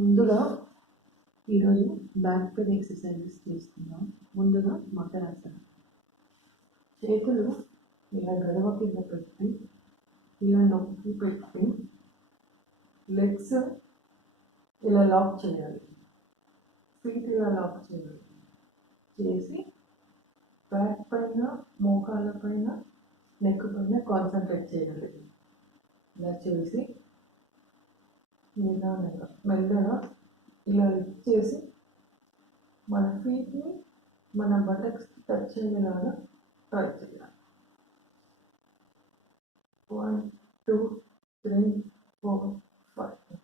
ముందుగా ఈరోజు back pain exercises చేసుకుందాం. ముందుగా మకరాసన. చేతులు ఇలా గడవ కింద పెట్టి ఇలా నొక్కి పెట్టి లెగ్స్ ఇలా లాక్ చేయాలి. ఫీట్ ఇలా లాక్ చేయాలి. చేసి బ్యాక్ పైన, మోకాళ్ళ పైన, నెక్ పైన కాన్సన్ట్రేట్ చేయాలి. ఇలా చేసి నిదానంగా మెల్లగా ఇలా లిఫ్ట్ చేసి మన ఫీట్ని మన బటక్స్కి టచ్ అయ్యేలాగా ట్రై చేయాలి. 1 2 3 4 5.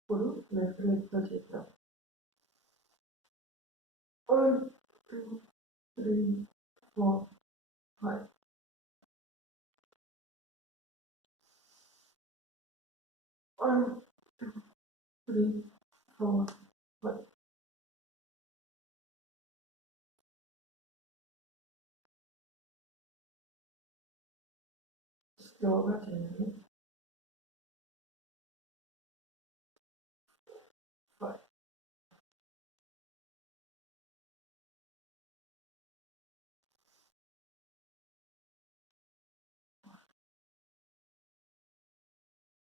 ఇప్పుడు లెఫ్ట్ లెగ్తో చేద్దాం. 1 2 3 4 5. 1 2 3 4 5. స్లోగా చేయాలి. 5.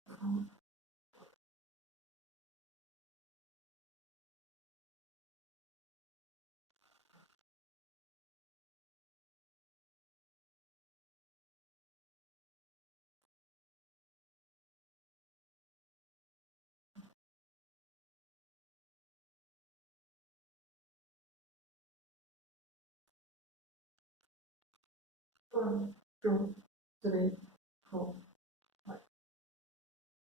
4 1 2 3 4 5.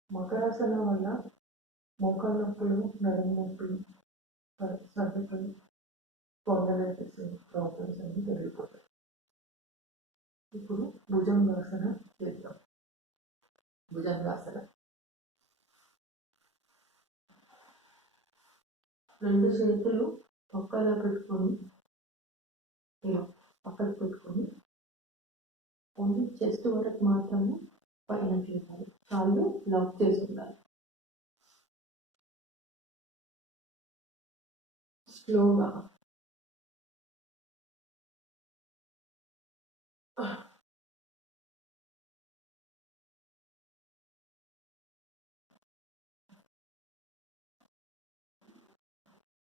మకరాసన వల్ల మోకాళ్ళ నొప్పులు, నడుము నొప్పులు, సర్వికల్ స్పాండిలైటిస్ ప్రాబ్లమ్స్ అన్నీ తొలగిపోతాయి. ఇప్పుడు భుజంగాసన చేద్దాం. భుజంగాసన. 2 చేతులు పక్కన పెట్టుకొని ఇలా పక్కన పెట్టుకొని ఓన్లీ చెస్ట్ వరకు మాత్రమే పైన చేయాలి. కాళ్ళు లాక్ చేసి ఉండాలి. స్లోగా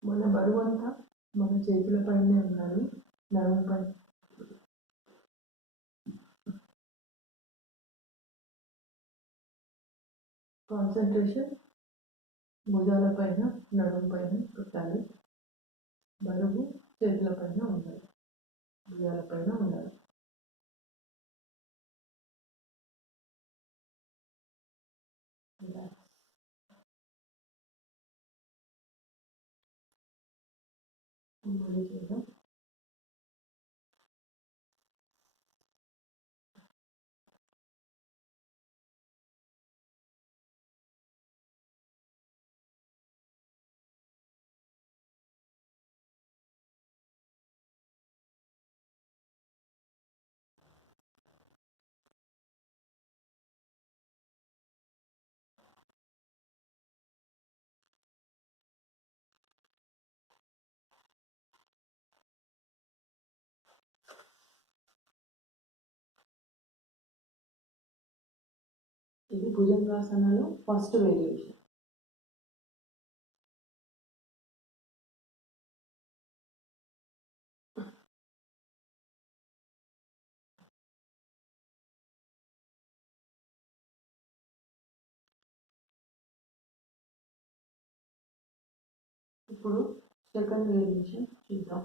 మన బరువు అంతా మన చేతుల పైనే ఉండాలి. నడుము పైన కాన్సన్ట్రేషన్ భుజాల పైన, నడుము పైన పెట్టాలి. బరువు చేతుల పైన ఉండాలి, భుజాల పైన ఉండాలి. మళ్ళీ చేద్దాం. ఇది భుజంగాసనలో ఫస్ట్ వేరియేషన్. ఇప్పుడు సెకండ్ వేరియేషన్ చూద్దాం.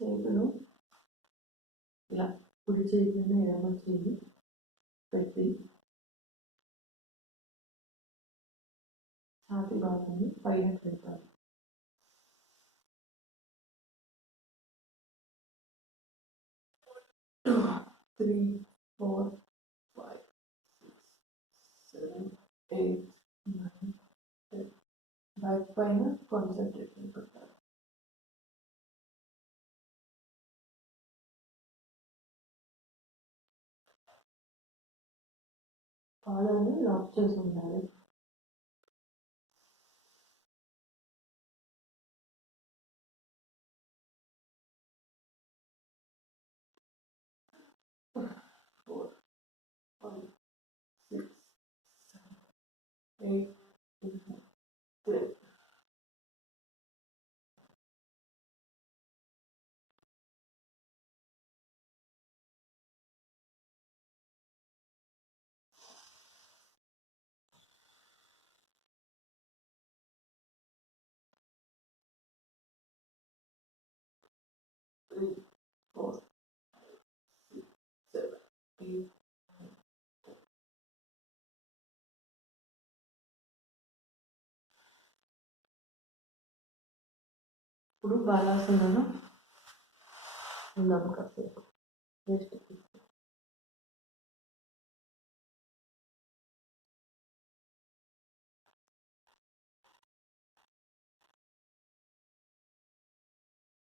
చేతులు ఇలా కుడి చేయి మీద ఎడమ చేయి పెట్టి ఛాతి భాగాన్ని పైన పెట్టాలి. 2 3 4 5 6 7 8 9 10. బ్యాక్ పైన కాన్సన్ట్రేషన్ పెట్టాలి. కాళ్ళని లాక్ చేసి ఉండాలి. Four, five, six, seven, eight, nine, 10. Three, four, six, seven, eight. ఇప్పుడు బాలాసనలో ఉందాం కాసేపు. రెస్ట్ తీసుకో.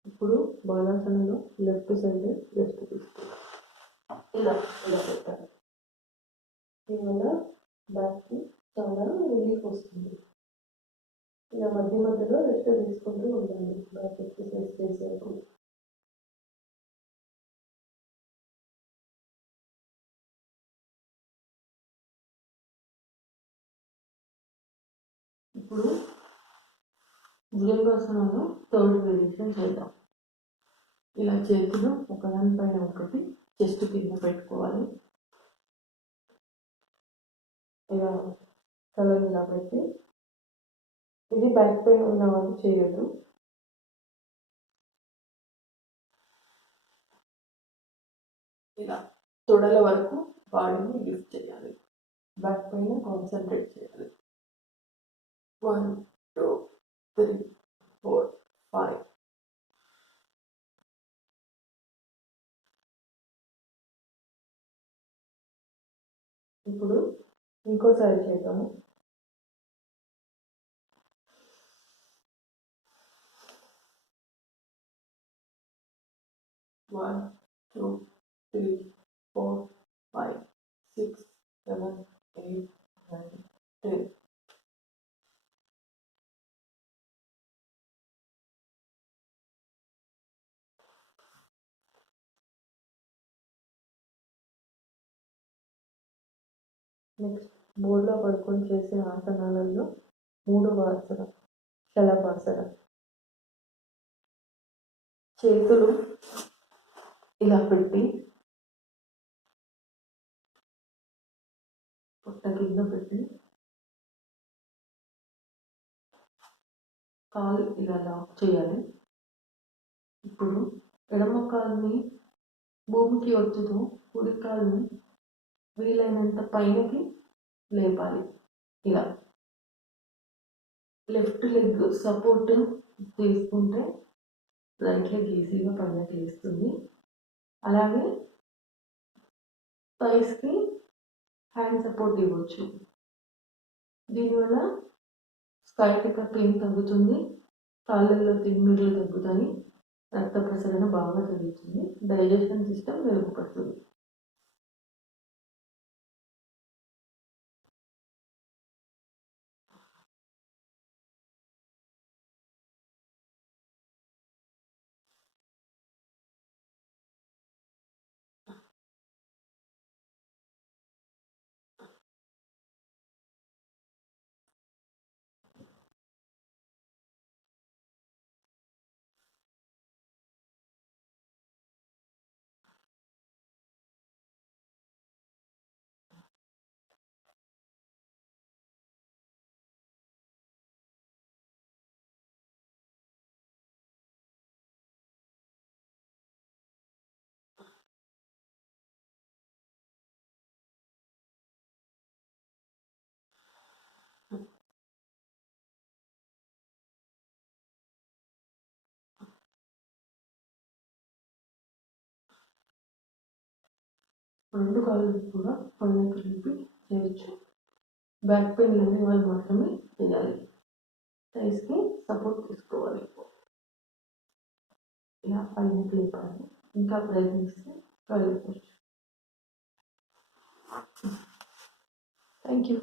ఇప్పుడు బాలాసనలో లెఫ్ట్ సైడ్ రెస్ట్ తీసుకో. ఇలా ఇలా పెట్టాలి. దీనివల్ల బ్యాక్కి చాలా రిలీఫ్ వస్తుంది. ఇలా మధ్య మధ్యలో రెస్ట్ తీసుకుంటూ ఉండాలి బ్యాక్ ఎక్సర్సైజ్ చేసేటప్పుడు. ఇప్పుడు భుజంగాసనంలో థర్డ్ వేరియేషన్ చేద్దాం. ఇలా చేతులు ఒకదానిపైన ఒకటి చెస్ట్ కింద పెట్టుకోవాలి. ఇలా తలని ఇలా పెట్టి, ఇది బ్యాక్ పెయిన్ ఉన్న వాళ్ళు చేయొద్దు. ఇలా తొడల వరకు బాడీని లిఫ్ట్ చేయాలి. బ్యాక్ పైన కాన్సన్ట్రేట్ చేయాలి. 1, 2, 3, 4, 5. ఇప్పుడు ఇంకోసారి చేద్దాము. 1, 2, 3, 4, 5, 6, 7, 8, 9, 10. నెక్స్ట్ బోర్లా పడుకొని చేసే ఆసనాలలో 3వ ఆసనం శలభాసనం. చేతులు ఇలా పెట్టి పొట్ట కింద పెట్టి కాలు ఇలా లాక్ చేయాలి. ఇప్పుడు ఎడమ కాలుని భూమికి ఒత్తుతూ కుడి కాలుని వీలైనంత పైనకి లేపాలి. ఇలా లెఫ్ట్ లెగ్ సపోర్ట్ తీసుకుంటే రైట్ లెగ్ ఈజీగా పైనకి లేస్తుంది. అలాగే థైస్కి హ్యాండ్ సపోర్ట్ ఇవ్వచ్చు. దీనివల్ల స్కైటిక పెయిన్ తగ్గుతుంది, కాళ్ళల్లో తిమ్మిర్లు తగ్గుతాయి, రక్త ప్రసరణ బాగా జరుగుతుంది, డైజెషన్ సిస్టమ్ మెరుగుపడుతుంది. రెండు కాళ్ళు కూడా పళ్ళకి లేపి చేయొచ్చు. బ్యాక్ పెయిన్ లేని వాళ్ళు మాత్రమే చేయాలి. థైస్కి సపోర్ట్ తీసుకోవాలి. ఇలా పైనకి లేపాలి. ఇంకా ప్రయత్నిస్తే కలుగుకోవచ్చు. Thank you.